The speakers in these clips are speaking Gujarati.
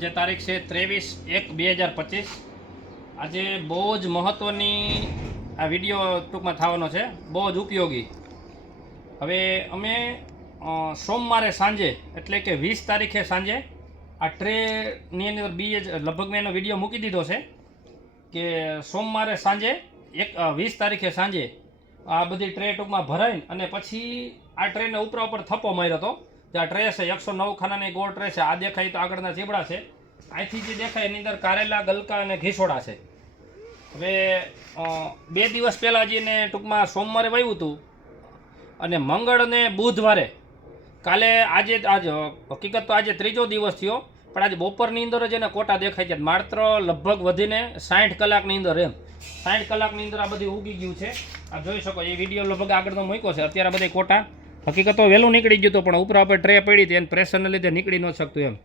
જે તારીખ છે 23/1/2025। આજે બહુ જ મહત્ત્વની આ વિડીયો ટૂંકમાં થવાનો છે, બહુ જ ઉપયોગી। હવે અમે સોમવારે સાંજે એટલે કે 20 તારીખે સાંજે આ ટ્રેની અંદર લગભગ મેં એનો વિડીયો મૂકી દીધો છે કે સોમવારે સાંજે 20 તારીખે સાંજે આ બધી ટ્રે ટૂંકમાં ભરાઈને અને પછી આ ટ્રેને ઉપર થપ્પો માર્યો હતો। આ ટ્રે છે 109 ખાનાની ગોળ ટ્રે છે। આ દેખાય તો આગળના ચીબડા છે, અહીંથી જે દેખાય એની અંદર કારેલા, ગલકા અને ઘીસોડા છે। હવે 2 દિવસ પહેલાં જ એને ટૂંકમાં સોમવારે વાવ્યું હતું અને મંગળ અને બુધવારે કાલે આજ હકીકત તો આજે ત્રીજો દિવસ થયો, પણ આજે બપોરની અંદર જ એને કોટા દેખાય છે। માત્ર લગભગ વધીને 60 કલાકની અંદર 60 કલાકની અંદર આ બધી ઉગી ગયું છે। આ જોઈ શકો, એ વિડીયો લગભગ આગળનો મૂક્યો છે। અત્યારે બધા કોટા હકીકત તો વહેલું નીકળી ગયું હતું, પણ ઉપર ટ્રે પડી હતી એને પ્રેશરને લીધે નીકળી ન શકતું એમ।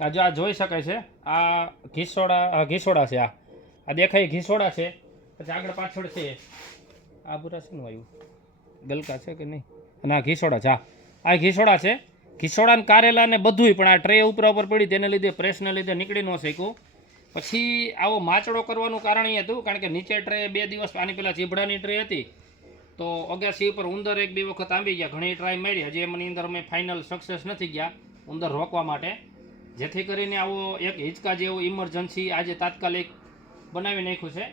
આ જોઈ શકાય છે, આ ઘીસોડા છે, આ દેખાય ઘીસોડા છે। પછી આગળ પાછળ છે આ પૂરા શું આવ્યું, ગલકા છે કે નહીં, અને આ ઘીસોડા છે, આ ઘીસોડા છે। ઘીસોડા ને કારેલા ને બધુંય, પણ આ ટ્રે ઉપર પડી તેને લીધે પ્રેસને લીધે નીકળી ન શક્યું। પછી આવો માચડો કરવાનું કારણ એ હતું કારણ કે નીચે ટ્રે 2 દિવસ આની પહેલાં ચીભડાની ટ્રે હતી, તો અગાસી ઉપર ઉંદર 1-2 વખત આંબી ગયા। ઘણી ટ્રાય મારી, હજી એમની અંદર અમે ફાઇનલ સક્સેસ નથી ગયા ઉંદર રોકવા માટે, જેથી કરીને આવો એક હિંચકા જેવું ઇમરજન્સી આજે તાત્કાલિક બનાવી નાખ્યું છે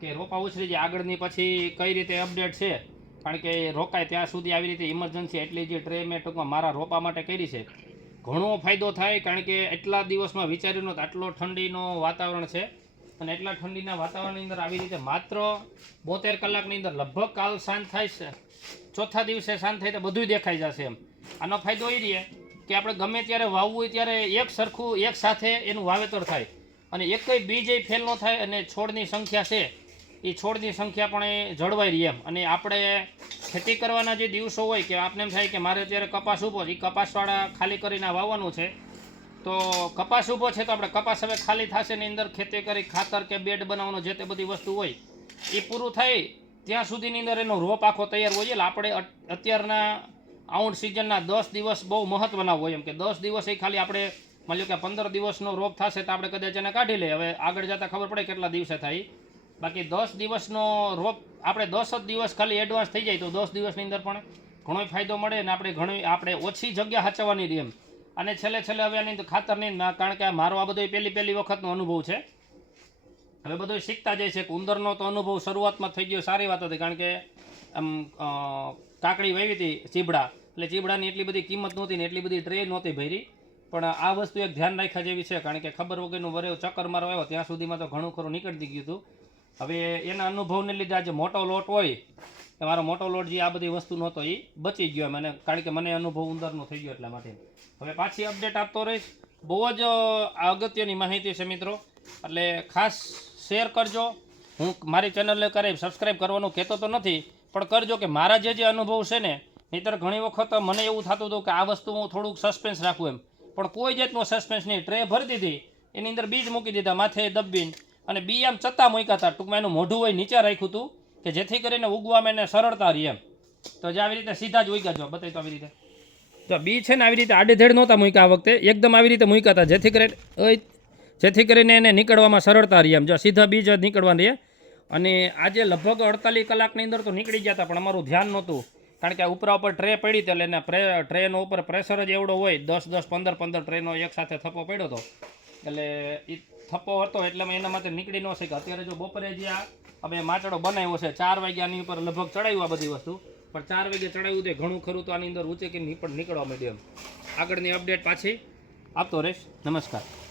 કે રોપા ઉછળી જાય। આગળની પછી કઈ રીતે અપડેટ છે, કારણ કે રોકાય ત્યાં સુધી આવી રીતે ઇમરજન્સી એટલી જે ટ્રે મેં ટૂંકમાં મારા રોપા માટે કરી છે, ઘણો ફાયદો થાય। કારણ કે એટલા દિવસમાં વિચાર્યું નહોતું આટલો ઠંડીનો વાતાવરણ છે, અને એટલા ઠંડીના વાતાવરણની અંદર આવી રીતે માત્ર 72 કલાકની અંદર લગભગ કાલ સાંજ થાય છે, ચોથા દિવસે સાંજ થાય તો બધું દેખાઈ જશે એમ। આનો ફાયદો એ રહે કે આપણે ગમે ત્યારે વાવવું હોય ત્યારે એક સરખું એક સાથે એનું વાવેતર થાય, અને એકય બીજ ફેલ ન થાય, અને છોડની સંખ્યા છે એ છોડની સંખ્યા પણ એ જળવાઈ રહી એમ। અને આપણે ખેતી કરવાના જે દિવસો હોય કે આપણે એમ થાય કે મારે અત્યારે કપાસ ઊભો છે, એ કપાસવાળા ખાલી કરીને વાવવાનું છે, તો કપાસ ઊભો છે તો આપણે કપાસ હવે ખાલી થશે એની અંદર ખેતી કરી ખાતર કે બેડ બનાવવાનો જે તે બધી વસ્તુ હોય એ પૂરું થાય ત્યાં સુધીની અંદર એનો રોપ આખો તૈયાર હોય। એટલે આપણે અત્યારના આઉટ સિઝનના 10 દિવસ બહુ મહત્ત્વના હોય એમ, કે 10 દિવસ એ ખાલી આપણે માની લો કે 15 દિવસનો રોપ થશે તો આપણે કદાચ એને કાઢી લઈએ, હવે આગળ જતાં ખબર પડે કેટલા દિવસે થાય। બાકી 10 દિવસનો રોપ આપણે 10 જ દિવસ ખાલી એડવાન્સ થઈ જાય તો 10 દિવસની અંદર પણ ઘણો ફાયદો મળે, અને આપણે ઓછી જગ્યા સાચવવાની રહી એમ। અને છેલ્લે હવે આની તો ખાતર નહીં, કારણ કે મારો આ બધો પહેલી વખતનો અનુભવ છે, હવે બધું શીખતા જાય છે। કે ઉંદરનો તો અનુભવ શરૂઆતમાં થઈ ગયો, સારી વાત હતી, કારણ કે આમ કાકડી વાવી હતી ચીબડા, એટલે ચીબડાની એટલી બધી કિંમત નહોતી ને એટલી બધી ટ્રે નહોતી ભરી, પણ આ વસ્તુ એક ધ્યાન રાખ્યા જેવી છે, કારણ કે ખબર વગરનું વરે ચક્કર મારો આવ્યો ત્યાં સુધીમાં તો ઘણું ખરું નીકળી ગયું હતું। હવે એના અનુભવને લીધે આજે મોટો લોટ હોય કે મારો મોટો લોટ જે આ બધી વસ્તુ નહોતો એ બચી ગયો મને, કારણ કે મને અનુભવ ઉંદરનો થઈ ગયો એટલા માટે। હવે પાછી અપડેટ આપતો રહીશ, બહુ જ અગત્યની માહિતી છે મિત્રો, એટલે ખાસ શેર કરજો। હું મારી ચેનલને સબસ્ક્રાઈબ કરવાનું કહેતો તો નથી, પણ કરજો કે મારા જે અનુભવ છે ને, નહીંતર ઘણી વખત મને એવું થતું હતું કે આ વસ્તુ હું થોડુંક સસ્પેન્સ રાખું એમ, પણ કોઈ જાતનો સસ્પેન્સ નહીં। ટ્રે ભરી દીધી, એની અંદર બીજ મૂકી દીધા માથે દબીને, અને બી આમ ચત્તા મૂક્યા હતા, ટૂંકમાં એનું મોઢું હોય નીચે રાખ્યું હતું કે જેથી કરીને ઉગવામાં એને સરળતા રહી એમ। તો જે આવી રીતે સીધા જ ઉગ્યા, જો બતાવી તો આવી રીતે તો બી છે ને આવી રીતે આડેધડ નહોતા મૂક્યા, આ વખતે એકદમ આવી રીતે મૂક્યા હતા જેથી કરીને એને નીકળવામાં સરળતા રહી એમ। જો સીધા બીજ જ નીકળવાની રહે, અને આજે લગભગ 48 કલાકની અંદર તો નીકળી ગયા હતા, પણ અમારું ધ્યાન નહોતું, કારણ કે ઉપર ટ્રે પડી હતી, એટલે એને ટ્રેનો ઉપર પ્રેશર જ એવડો હોય, 10 15 ટ્રેનો એક સાથે થપ્પો પડ્યો હતો, એટલે એ થપ્પો હતો એટલે એના માટે નીકળી ન શક્યા। અત્યારે જો બપોરે જે અમે માચડો બનાવ્યો છે 4 વાગ્યાની ઉપર લગભગ ચડાવ્યું આ બધી વસ્તુ, પણ 4 વાગે ચડાવ્યું તે ઘણું ખરું તો આની અંદર ઊંચે કે નીકળવા માંડ્યું એમ। આગળની અપડેટ પાછી આપતો રહીશ। નમસ્કાર।